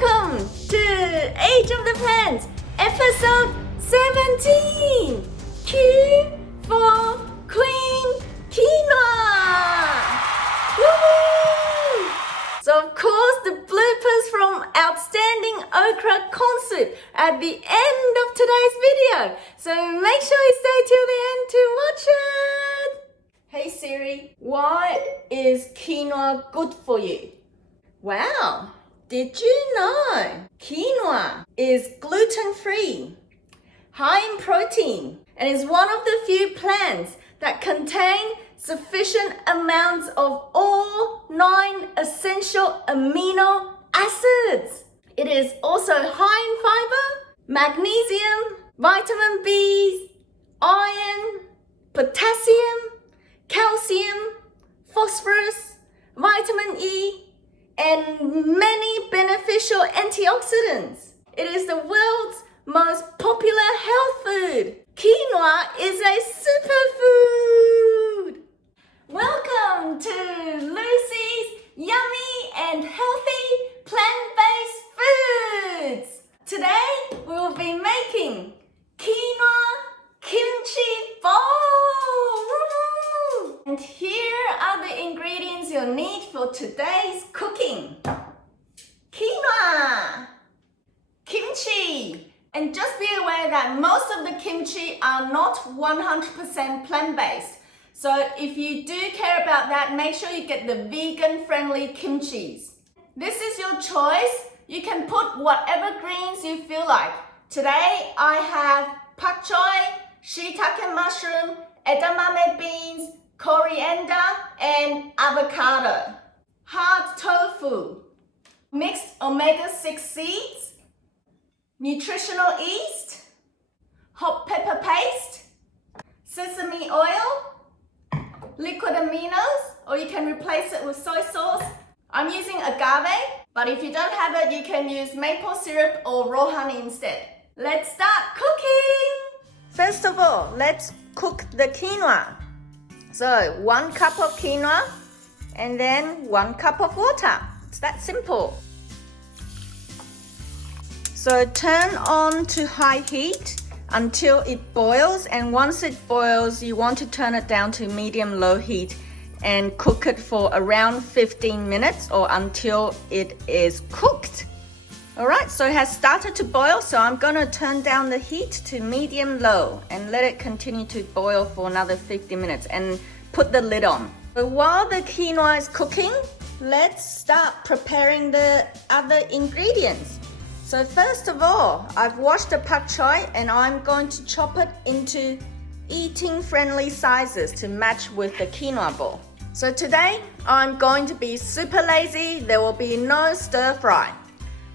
Welcome to Age of the Plants, episode 17. Q for Queen Quinoa. Woohoo! So of course the bloopers from outstanding okra concert at the end of today's video. So make sure you stay till the end to watch it. Hey Siri, why is quinoa good for you? Wow, did you know quinoa is gluten-free, high in protein, and is one of the few plants that contain sufficient amounts of all 9 essential amino acids. It is also high in fiber, magnesium, vitamin B, iron, potassium, calcium, phosphorus, vitamin E, and many beneficial antioxidants. It is the world's most popular health food. Quinoa is a superfood. Welcome to Lucy's yummy and healthy plant-based foods. Today we will be making QUINOA Kimchi Bowl. Woo! And here are the ingredients you'll need for today's cooking. Quinoa, kimchi, and just be aware that most of the kimchi are not 100% plant-based. So if you do care about that, make sure you get the vegan-friendly kimchis. This is your choice. You can put whatever greens you feel like. Today I have pak choi, shiitake mushroom, edamame beans, coriander, and avocado. Hard tofu, mixed omega-6 seeds, nutritional yeast, hot pepper paste, sesame oil, liquid aminos, or you can replace it with soy sauce. I'm using agave, but if you don't have it, you can use maple syrup or raw honey instead. Let's start cooking! First of all, let's cook the quinoa. So 1 cup of quinoa and then 1 cup of water. It's that simple. So turn on to high heat until it boils, and once it boils, you want to turn it down to medium-low heat and cook it for around 15 minutes or until it is cooked. Alright, so it has started to boil, so I'm gonna turn down the heat to medium-low and let it continue to boil for another 50 minutes and put the lid on. So while the quinoa is cooking, let's start preparing the other ingredients. So first of all, I've washed the pak choi and I'm going to chop it into eating-friendly sizes to match with the quinoa bowl. So today, I'm going to be super lazy. There will be no stir fry.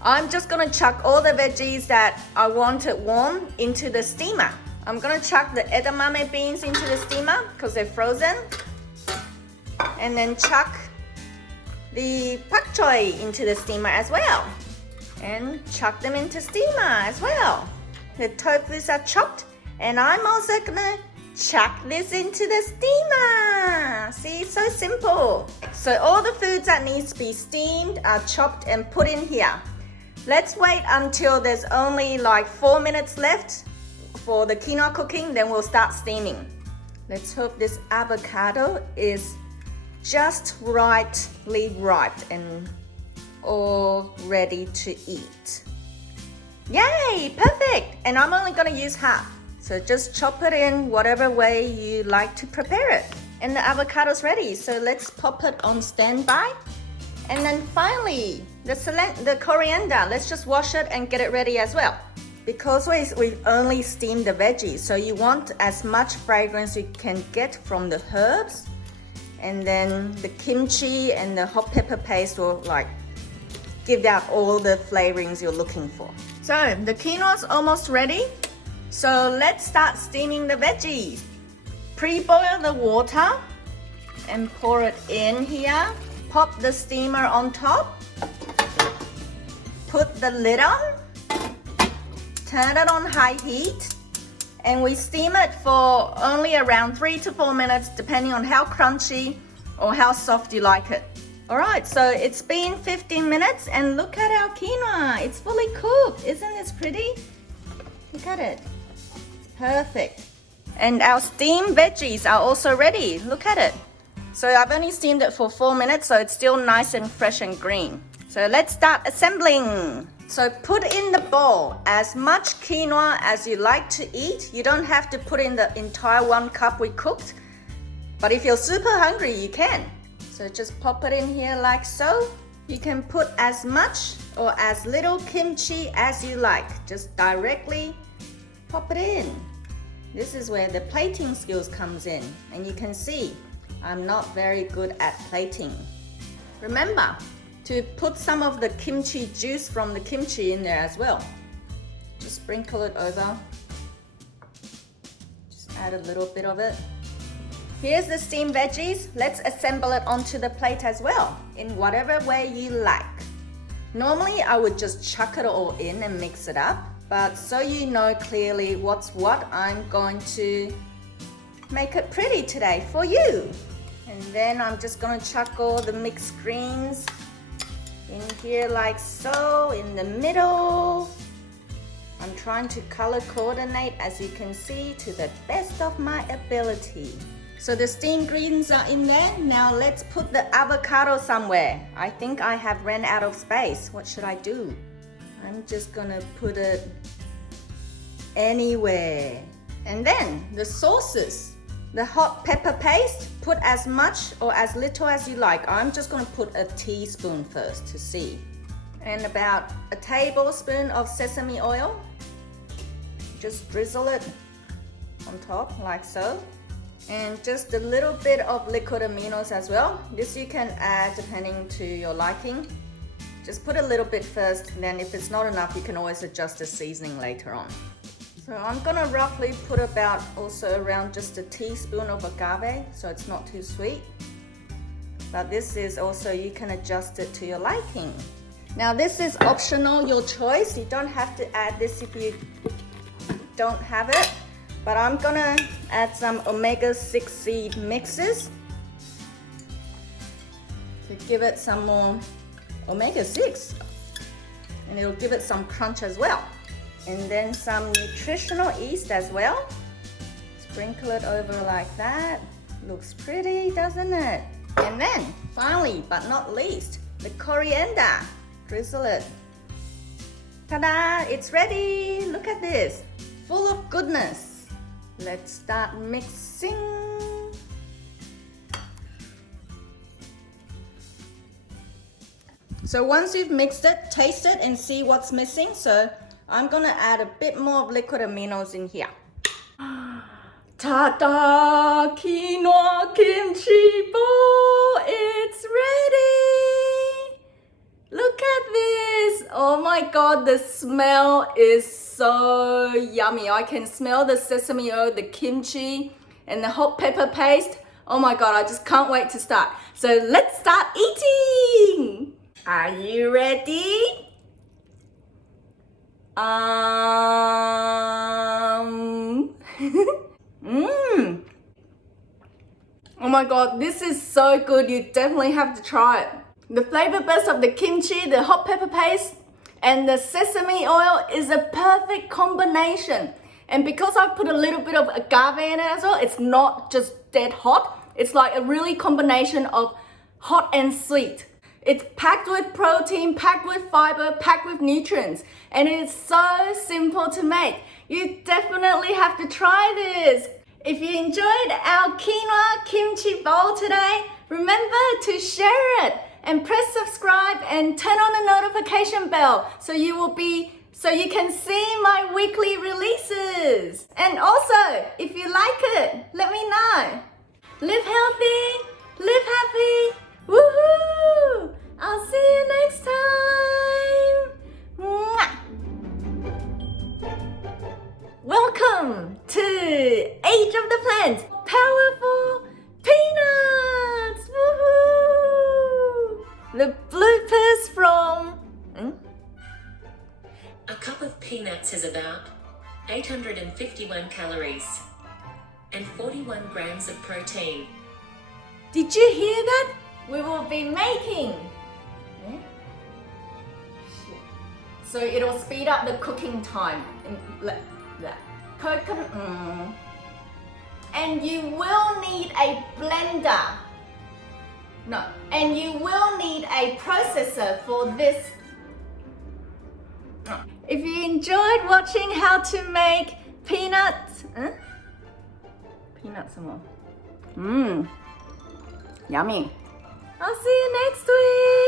I'm just gonna chuck all the veggies that I wanted warm into the steamer. I'm gonna chuck the edamame beans into the steamer because they're frozen. And then chuck the pak choi into the steamer as well. And chuck them into steamer as well. The tofus are chopped, and I'm also gonna chuck this into the steamer. See, it's so simple. So all the foods that needs to be steamed are chopped and put in here. Let's wait until there's only like 4 minutes left for the quinoa cooking, then we'll start steaming. Let's hope this avocado is just rightly ripe and all ready to eat. Yay, perfect! And I'm only gonna use half. So just chop it in whatever way you like to prepare it. And the avocado's ready, so let's pop it on standby. And then finally, the coriander, let's just wash it and get it ready as well. Because we only steamed the veggies, so you want as much fragrance you can get from the herbs. And then the kimchi and the hot pepper paste will like give out all the flavorings you're looking for. So the quinoa's almost ready. So let's start steaming the veggies. Pre-boil the water and pour it in here. Pop the steamer on top. Put the lid on. Turn it on high heat. And we steam it for only around 3 to 4 minutes depending on how crunchy or how soft you like it. Alright, so it's been 15 minutes and look at our quinoa. It's fully cooked. Isn't this pretty? Look at it. It's perfect. And our steamed veggies are also ready. Look at it. So I've only steamed it for 4 minutes, so it's still nice and fresh and green. So let's start assembling. So put in the bowl as much quinoa as you like to eat. You don't have to put in the entire 1 cup we cooked. But if you're super hungry, you can. So just pop it in here like so. You can put as much or as little kimchi as you like. Just directly pop it in. This is where the plating skills comes in. And you can see, I'm not very good at plating. Remember to put some of the kimchi juice from the kimchi in there as well. Just sprinkle it over. Just add a little bit of it. Here's the steamed veggies. Let's assemble it onto the plate as well, in whatever way you like. Normally, I would just chuck it all in and mix it up, but so you know clearly what's what, I'm going to make it pretty today for you. And then I'm just gonna chuck all the mixed greens in here like so, in the middle. I'm trying to color coordinate, as you can see, to the best of my ability. So the steamed greens are in there. Now let's put the avocado somewhere. I think I have ran out of space. What should I do? I'm just gonna put it anywhere. And then the sauces. The hot pepper paste, put as much or as little as you like. I'm just gonna put a teaspoon first to see. And about a tablespoon of sesame oil. Just drizzle it on top like so. And just a little bit of liquid aminos as well. This you can add depending to your liking. Just put a little bit first, then if it's not enough, you can always adjust the seasoning later on. So I'm gonna roughly put about also around just a teaspoon of agave, so it's not too sweet. But this is also, you can adjust it to your liking. Now this is optional, your choice. You don't have to add this if you don't have it. But I'm gonna add some omega-6 seed mixes to give it some more omega-6. And it'll give it some crunch as well. And then some nutritional yeast as well. Sprinkle it over like that. Looks pretty, doesn't it? And then, finally, but not least, the coriander. Drizzle it. Ta-da! It's ready! Look at this. Full of goodness. Let's start mixing. So once you've mixed it, taste it and see what's missing. So I'm gonna add a bit more of liquid aminos in here. Ta-da! Quinoa Kimchi Bowl! It's ready! Look at this! Oh my god, the smell is so yummy. I can smell the sesame oil, the kimchi, and the hot pepper paste. Oh my god, I just can't wait to start. So let's start eating! Are you ready? Oh my god, this is so good. You definitely have to try it. The flavor burst of the kimchi, the hot pepper paste, and the sesame oil is a perfect combination. And because I've put a little bit of agave in it as well, it's not just dead hot. It's like a really combination of hot and sweet. It's packed with protein, packed with fiber, packed with nutrients. And it's so simple to make. You definitely have to try this. If you enjoyed our quinoa kimchi bowl today, remember to share it and press subscribe and turn on the notification bell so you can see my weekly releases. And also, if you like it, let me know. Live healthy, live happy, woohoo! I'll see you next time. Mwah. Welcome to Age of the Plant, powerful peanuts, woohoo! The bloopers from... A cup of peanuts has about 851 calories and 41 grams of protein. Did you hear that? we will be making. Yeah? So it'll speed up the cooking time. Coconut. And you will need a blender. No, and you will need a processor for this. If you enjoyed watching how to make peanuts, peanuts some more. Yummy. I'll see you next week.